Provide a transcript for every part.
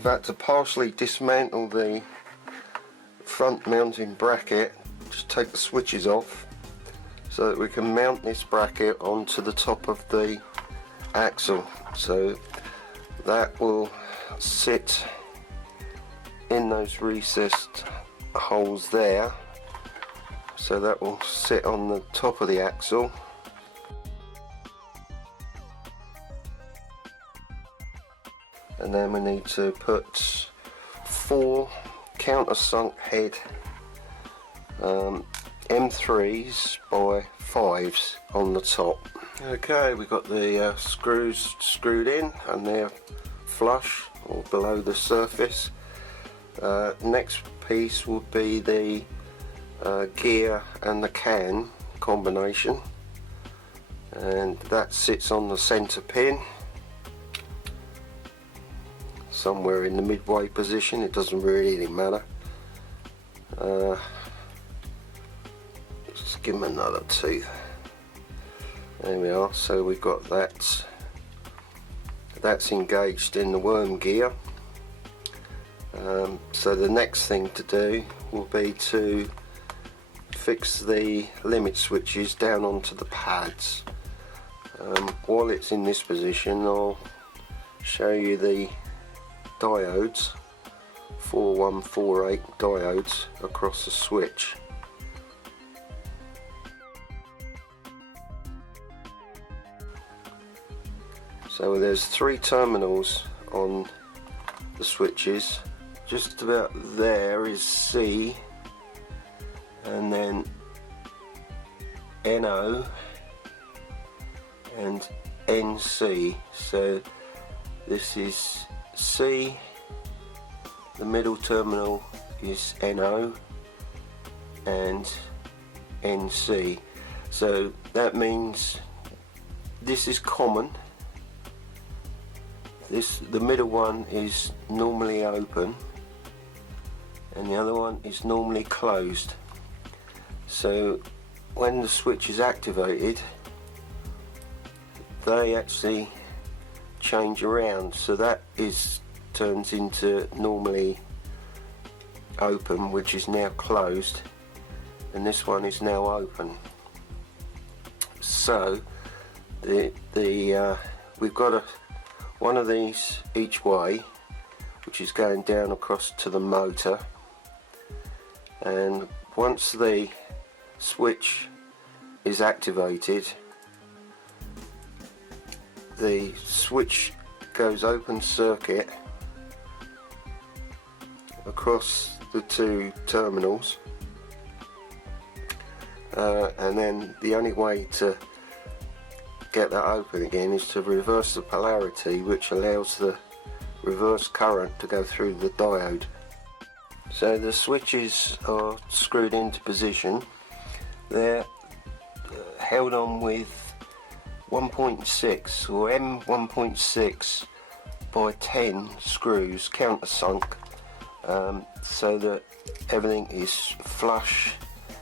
We've had to partially dismantle the front mounting bracket, just take the switches off so that we can mount this bracket onto the top of the axle. So that will sit in those recessed holes there, so that will sit on the top of the axle. And then we need to put 4 countersunk head M3s by 5s on the top. Okay, we've got the screws screwed in and they're flush or below the surface. Next piece will be the gear and the can combination, and that sits on the centre pin somewhere in the midway position. It doesn't really matter. Just give them another tooth. There we are. So we've got that. That's engaged in the worm gear. So the next thing to do will be to fix the limit switches down onto the pads. While it's in this position, I'll show you the diodes, 4148 diodes across the switch. So there's 3 terminals on the switches. Just about there is C, and then NO and NC. So this is C, the middle terminal is NO and NC. So that means this is common. The middle one is normally open and the other one is normally closed. So when the switch is activated, they actually change around. So that turns into normally open, which is now closed, and this one is now open. So we've got one of these each way, which is going down across to the motor, and once the switch is activated, the switch goes open circuit across the 2 terminals, and then the only way to get that open again is to reverse the polarity, which allows the reverse current to go through the diode. So the switches are screwed into position. They're held on with 1.6 or M1.6 by 10 screws, countersunk, so that everything is flush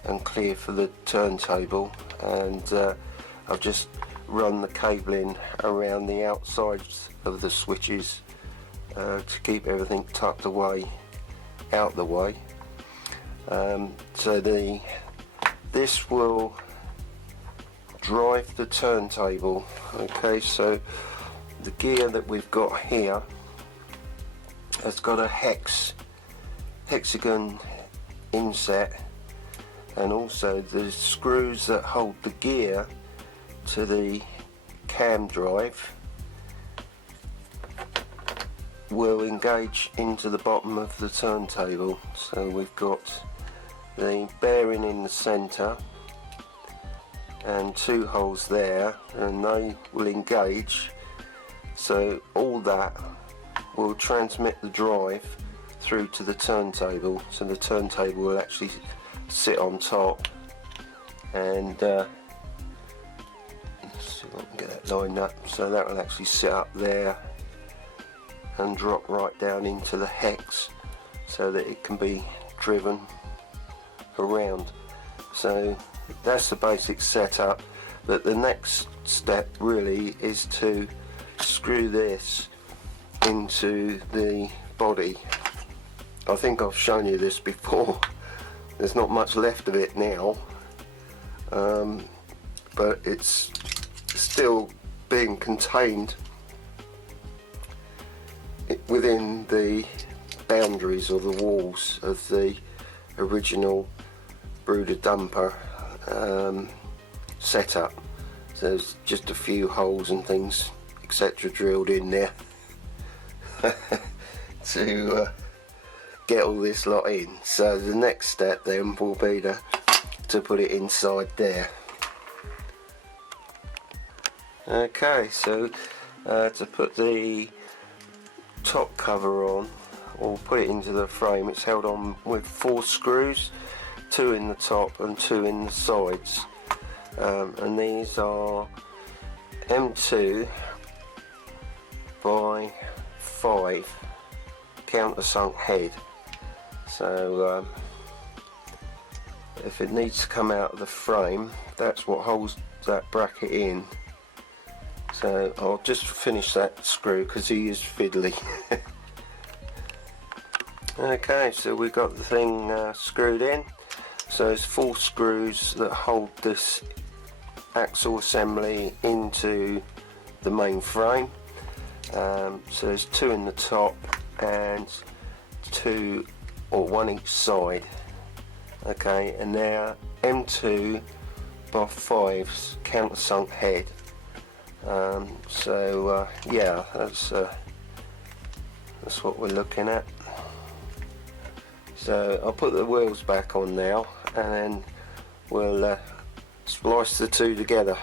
and clear for the turntable. And I've just run the cabling around the outsides of the switches to keep everything tucked away, out the way. So this will drive the turntable. Okay, so the gear that we've got here has got a hexagon inset, and also the screws that hold the gear to the cam drive will engage into the bottom of the turntable. So we've got the bearing in the centre and 2 holes there, and they will engage. So all that will transmit the drive through to the turntable. So the turntable will actually sit on top, and let's see if I can get that lined up. So that will actually sit up there and drop right down into the hex so that it can be driven around. So that's the basic setup, but the next step really is to screw this into the body. I think I've shown you this before. There's not much left of it now, but it's still being contained within the boundaries or the walls of the original Bruder dumper setup. So there's just a few holes and things etc. drilled in there to get all this lot in. So the next step then will be to put it inside there. Okay, so to put the top cover on, or put it into the frame, it's held on with 4 screws, 2 in the top and 2 in the sides, and these are M2 by 5 countersunk head. So if it needs to come out of the frame, that's what holds that bracket in. So I'll just finish that screw because he is fiddly. Okay, so we've got the thing screwed in. So there's 4 screws that hold this axle assembly into the main frame. So there's 2 in the top and 2 or 1 each side. Okay, and now M2 by 5's countersunk head. Yeah, that's what we're looking at. So I'll put the wheels back on now, and then we'll splice the two together.